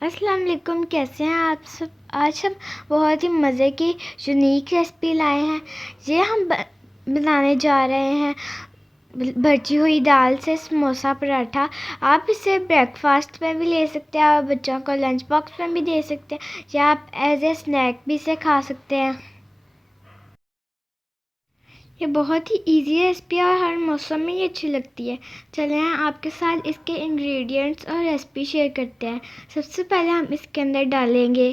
अस्सलाम वालेकुम, कैसे हैं आप सब। आज हम बहुत ही मज़े की यूनिक रेसिपी लाए हैं। ये हम बनाने जा रहे हैं भरती हुई दाल से समोसा पराठा। आप इसे ब्रेकफास्ट में भी ले सकते हैं और बच्चों को लंच बॉक्स में भी दे सकते हैं, या आप एज ए स्नैक भी इसे खा सकते हैं। ये बहुत ही इजी रेसिपी है और हर मौसम में ये अच्छी लगती है। चलें आपके साथ इसके इंग्रेडिएंट्स और रेसिपी शेयर करते हैं। सबसे पहले हम इसके अंदर डालेंगे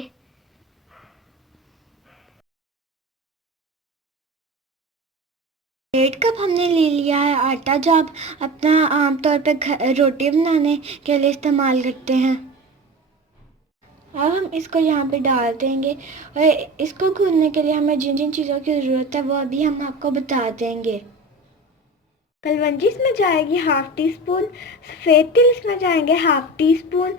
1.5 कप हमने ले लिया है आटा, जो आप अपना आमतौर पर रोटी बनाने के लिए इस्तेमाल करते हैं। अब हम इसको यहाँ पे डाल देंगे और इसको गूंदने के लिए हमें जिन जिन चीज़ों की ज़रूरत है वो अभी हम आपको बता देंगे। कलवंजी इसमें जाएगी ½ टी स्पून, सफ़ेद तिल इसमें जाएंगे ½ टी स्पून,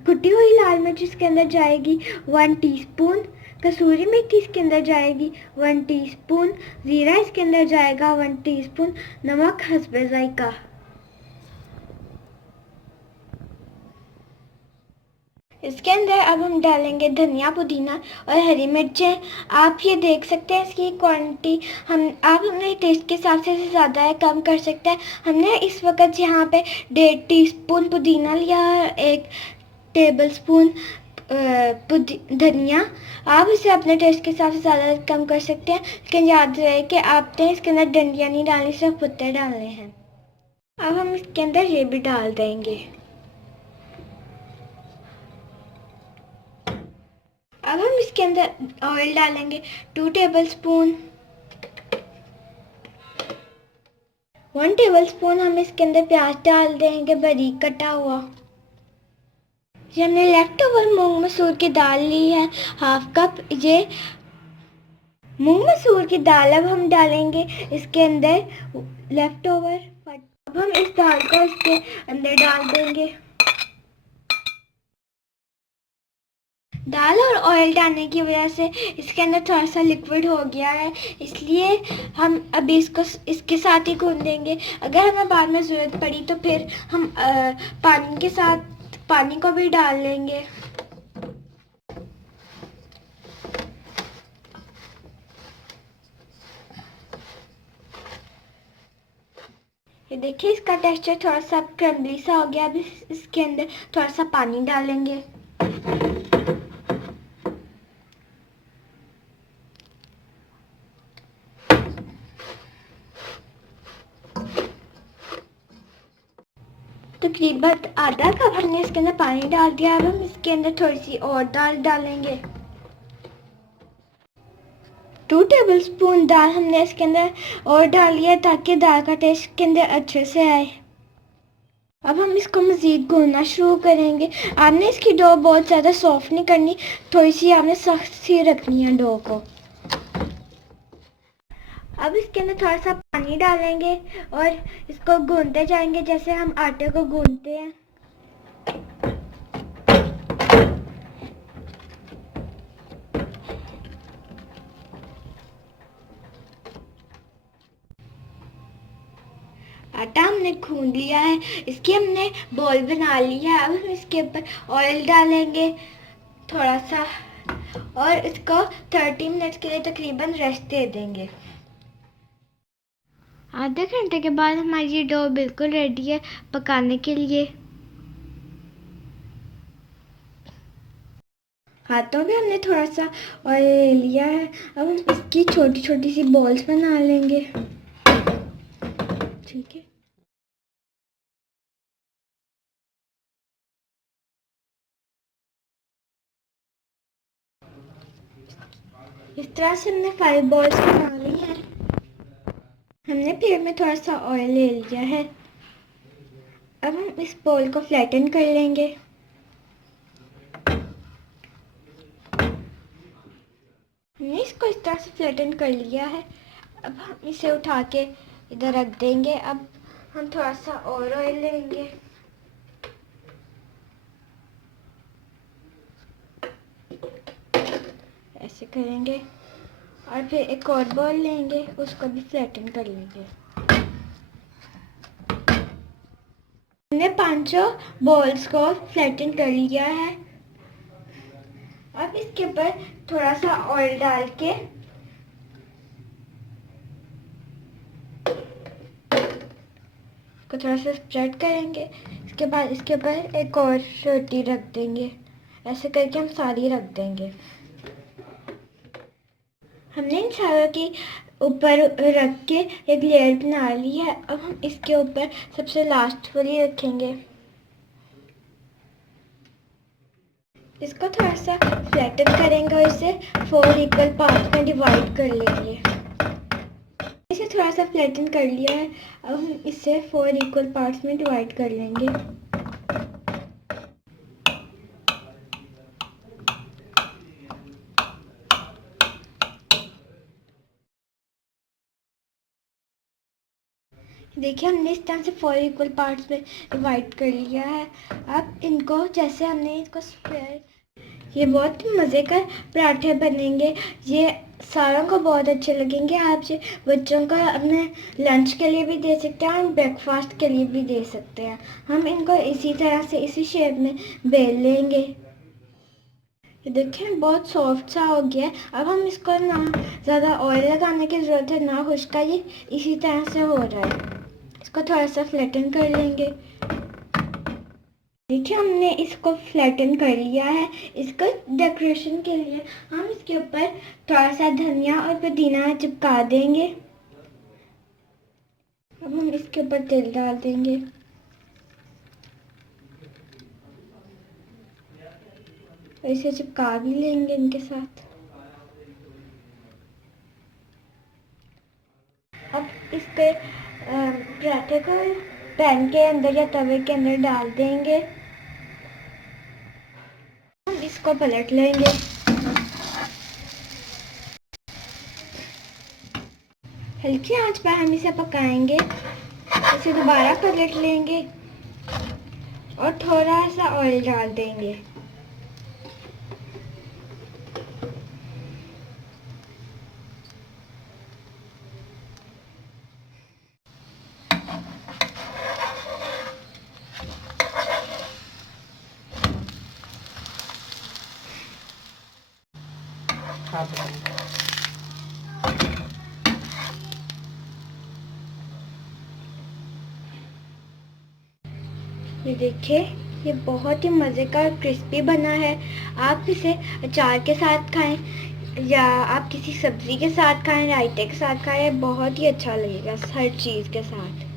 कुटी हुई लाल मिर्च इसके अंदर जाएगी 1 टीस्पून, कसूरी मेथी इसके अंदर जाएगी 1 टीस्पून, ज़ीरा इसके अंदर जाएगा 1 टीस्पून, नमक हस्बे ज़ायका। इसके अंदर अब हम डालेंगे धनिया, पुदीना और हरी मिर्चें। आप ये देख सकते हैं इसकी क्वांटिटी, आप अपने टेस्ट के हिसाब से ज़्यादा है कम कर सकते हैं। हमने इस वक्त यहाँ पे 1.5 टीस्पून पुदीना लिया है, 1 टेबलस्पून धनिया। आप इसे अपने टेस्ट के हिसाब से ज़्यादा कम कर सकते हैं, लेकिन याद रहे कि आपने इसके अंदर डंडियाँ नहीं डालनी, सिर्फ पत्ते डालने हैं। अब हम इसके अंदर ये भी डाल देंगे। अब हम इसके अंदर ऑयल डालेंगे 2 टेबलस्पून। 1 टेबलस्पून हम इसके अंदर प्याज डाल देंगे बारीक कटा हुआ। ये हमने लेफ्ट ओवर मूंग मसूर की दाल ली है ½ कप। ये मूंग मसूर की दाल अब हम डालेंगे इसके अंदर लेफ्ट ओवर। अब हम इस दाल को इसके अंदर डाल देंगे। दाल और ऑयल डालने की वजह से इसके अंदर थोड़ा सा लिक्विड हो गया है, इसलिए हम अभी इसको इसके साथ ही गूंद देंगे। अगर हमें बाद में ज़रूरत पड़ी तो फिर हम पानी के साथ पानी को भी डाल लेंगे। ये देखिए इसका टेक्सचर थोड़ा सा क्रम्बली सा हो गया। अभी इसके अंदर थोड़ा सा पानी डालेंगे। तकरीबन ½ कप हमने इसके अंदर पानी डाल दिया। अब हम इसके अंदर थोड़ी सी और दाल डालेंगे। 2 टेबलस्पून दाल हमने इसके अंदर और डाल लिया ताकि दाल का टेस्ट इसके अंदर अच्छे से आए। अब हम इसको मज़ीद गूंदना शुरू करेंगे। आपने इसकी डो बहुत ज़्यादा सॉफ्ट नहीं करनी, थोड़ी सी आपने सख्त सी रखनी है डो को। अब इसके अंदर थोड़ा सा पानी डालेंगे और इसको गूंदते जाएंगे जैसे हम आटे को गूंदते हैं। आटा हमने गूंद लिया है, इसकी हमने बॉल बना ली है। अब हम इसके ऊपर ऑयल डालेंगे थोड़ा सा और इसको 30 मिनट के लिए तकरीबन रेस्ट दे देंगे। आधे घंटे के बाद हमारी ये डो बिल्कुल रेडी है पकाने के लिए। हाथों में हमने थोड़ा सा ऑयल ले लिया है। अब हम इसकी छोटी छोटी सी बॉल्स बना लेंगे। ठीक है, इस तरह से हमने 5 बॉल्स बना ली हैं। हमने फिर में थोड़ा सा ऑयल ले लिया है। अब हम इस बॉल को फ्लैटन कर लेंगे। हमने इसको इस तरह से फ्लैटन कर लिया है। अब हम इसे उठा के इधर रख देंगे। अब हम थोड़ा सा और ऑयल लेंगे। ऐसे करेंगे और फिर एक और बॉल लेंगे, उसको भी फ्लैटन कर लेंगे। हमने हमने 500 बॉल्स को फ्लैटन कर लिया है। अब इसके ऊपर थोड़ा सा ऑयल डाल के इसको थोड़ा सा स्प्रेड करेंगे। इसके बाद इसके ऊपर एक और रोटी रख देंगे। ऐसे करके हम सारी रख देंगे। हमने इन सारों की ऊपर रख के एक लेयर बना ली है। अब हम इसके ऊपर सबसे लास्ट वाली रखेंगे। इसको थोड़ा सा फ्लैटन करेंगे और इसे 4 इक्वल पार्ट्स में डिवाइड कर लेंगे। इसे थोड़ा सा फ्लैटन कर लिया है। अब हम इसे 4 इक्वल पार्ट्स में डिवाइड कर लेंगे। देखिए हमने इस तरह से 4 इक्वल पार्ट्स में डिवाइड कर लिया है। अब इनको जैसे हमने इसको स्क्वायर, ये बहुत ही मज़े का पराठे बनेंगे। ये सारों को बहुत अच्छे लगेंगे। आप ये बच्चों को अपने लंच के लिए भी दे सकते हैं और ब्रेकफास्ट के लिए भी दे सकते हैं। हम इनको इसी तरह से इसी शेप में बेल लेंगे। ये देखिए बहुत सॉफ्ट सा हो गया है। अब हम इसको ना ज़्यादा ऑयल लगाने की ज़रूरत है ना खुश्का, ये इसी तरह से हो रहा है। इसको थोड़ा सा फ्लैटन कर लेंगे। देखिए हमने इसको फ्लैटन कर लिया है। इसको डेकोरेशन के लिए हम इसके ऊपर थोड़ा सा धनिया और पुदीना चिपका देंगे। अब हम इसके ऊपर तेल डाल देंगे। और इसे चिपका भी लेंगे इनके साथ। अब इसके पराठे को पैन के अंदर या तवे के अंदर डाल देंगे। हम इसको पलट लेंगे। हल्की आंच पर हम इसे पकाएंगे। इसे दोबारा पलट लेंगे और थोड़ा सा ऑयल डाल देंगे। ये देखिए ये बहुत ही मज़े का क्रिस्पी बना है। आप इसे अचार के साथ खाएं या आप किसी सब्ज़ी के साथ खाएं, रायते के साथ खाएं, बहुत ही अच्छा लगेगा हर चीज़ के साथ।